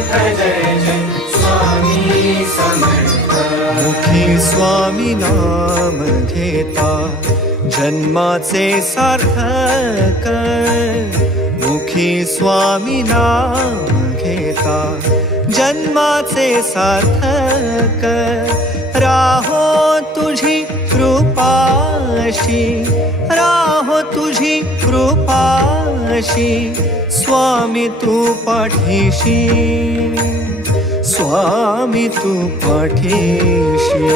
समर्थ जय जय स्वामी समर्थ मुखी स्वामी नाम घेता जन्माचे सार्थक. मुखी स्वामी नाम घेता जन्माचे सार्थक. राहो तुझी कृपाशी राहो तुझी स्वामी तू पाठीशी स्वामी तू पाठीशी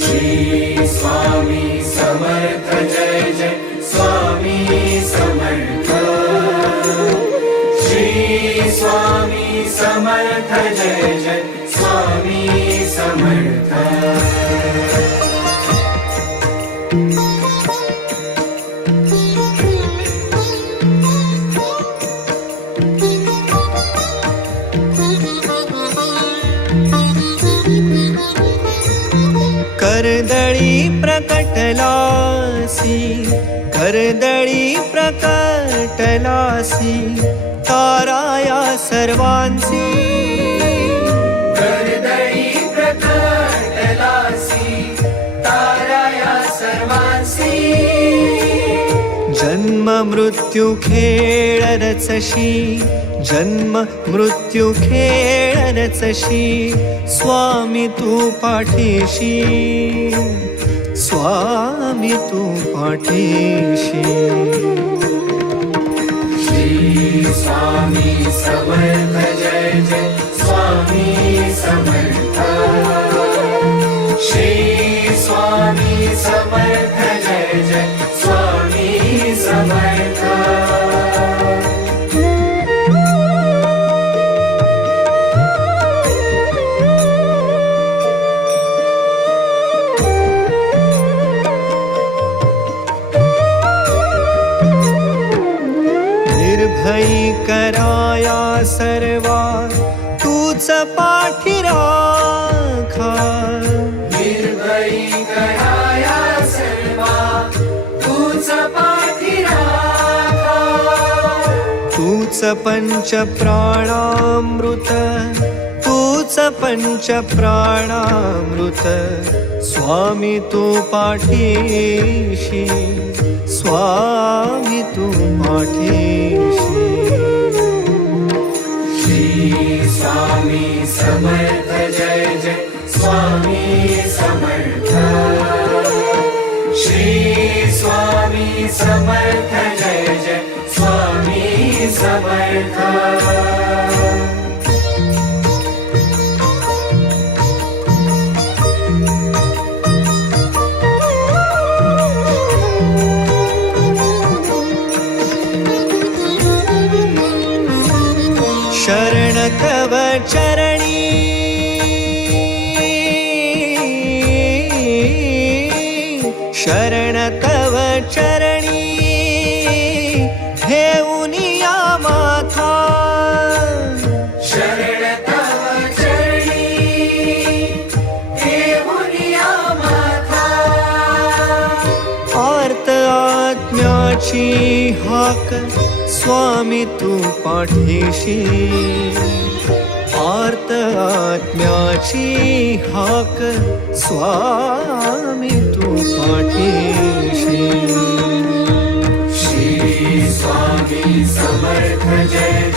श्री स्वामी समर्थ जय जय। स्वामी समर्थ। श्री स्वामी समर्थ जय जय। स्वामी समर्थ कर्दळी प्रकटलासी कर्दळी प्रकटलासी ताराया सर्वांसी कर्दळी प्रकटलासी ताराया सर्वांसी जन्म मृत्यू खेळ रचशी जन्म मृत्यू खेळ रचशी स्वामी तू पाठीशी. स्वामी तू पाठीशी. श्री स्वामी समर्थ जय जय. हई कराया सर्वा तूच पाठी खा निर्भयी कराया सर्वा तूच पाठी तूच पंच प्राणामृत तूच पंच प्राणामृत स्वामी तू पाठीशी स्वामी तू पाठी समर्थ जय जय स्वामी तव चरणी शरण आत्म्याची हाक स्वामी तू पाठीशी. आर्त आत्म्याची हाक स्वामी तू पाठीशी. श्री स्वामी समर्थ जय.